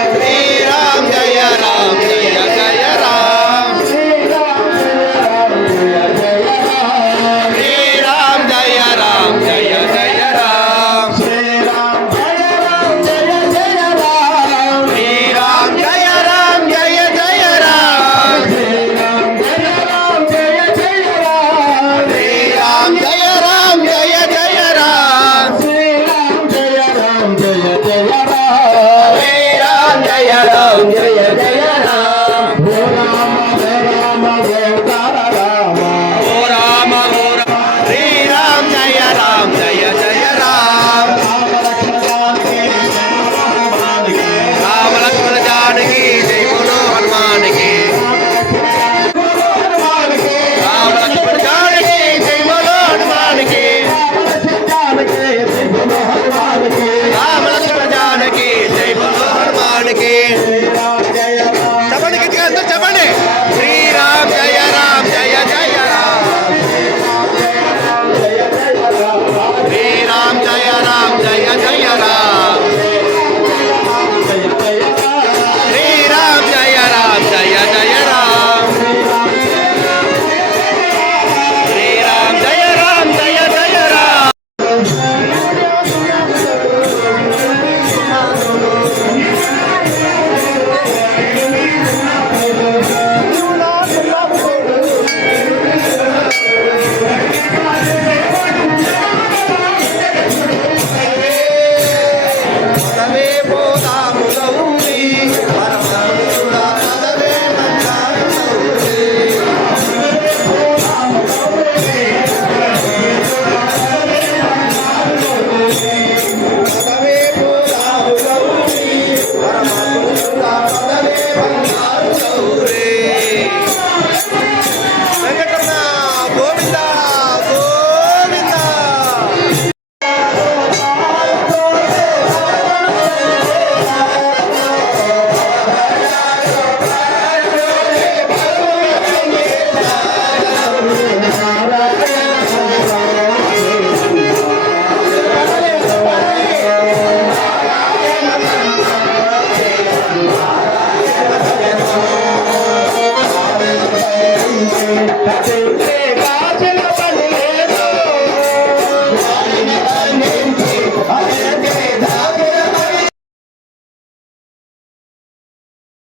श्रीराम जय राम जय जय राम श्रीराम जय राम जय जय राम श्रीराम जय राम जय जय राम श्रीराम जय राम जय जय राम श्रीराम जय राम जय जय राम श्रीराम जय राम जय जय राम श्रीराम जय राम जय जय राम श्रीराम जय राम जय जय राम हो राम अवतार राम हो राम हो राम श्रीराम जय राम जय जय राम राम लक्ष्मण जानकी जय बोलो हनुमान की राम लक्ष्मण जानकी जय बोलो हनुमान की राम लक्ष्मण जानकी जय बोलो हनुमान की చెప్పండి గట్టిగా అందరూ చెప్పండి శ్రీరామ్ జయ రామ్ జయ జయ రామ్ శ్రీరామ్ జయ రామ్ జయ జయ రామ్ శ్రీరామ్ జయ రామ్ జయ జయ రామ్ శ్రీరామ్ జయ రామ్ జయ జయ రామ్ పదవే పోదాము గౌరీ పరమహంసుడా పదవే మందారు గౌరీ పదవే పోదాము గౌరీ పరమహంసుడా పదవే మందారు గౌరీ వెంకటరమణ గోవింద గోవింద కాచల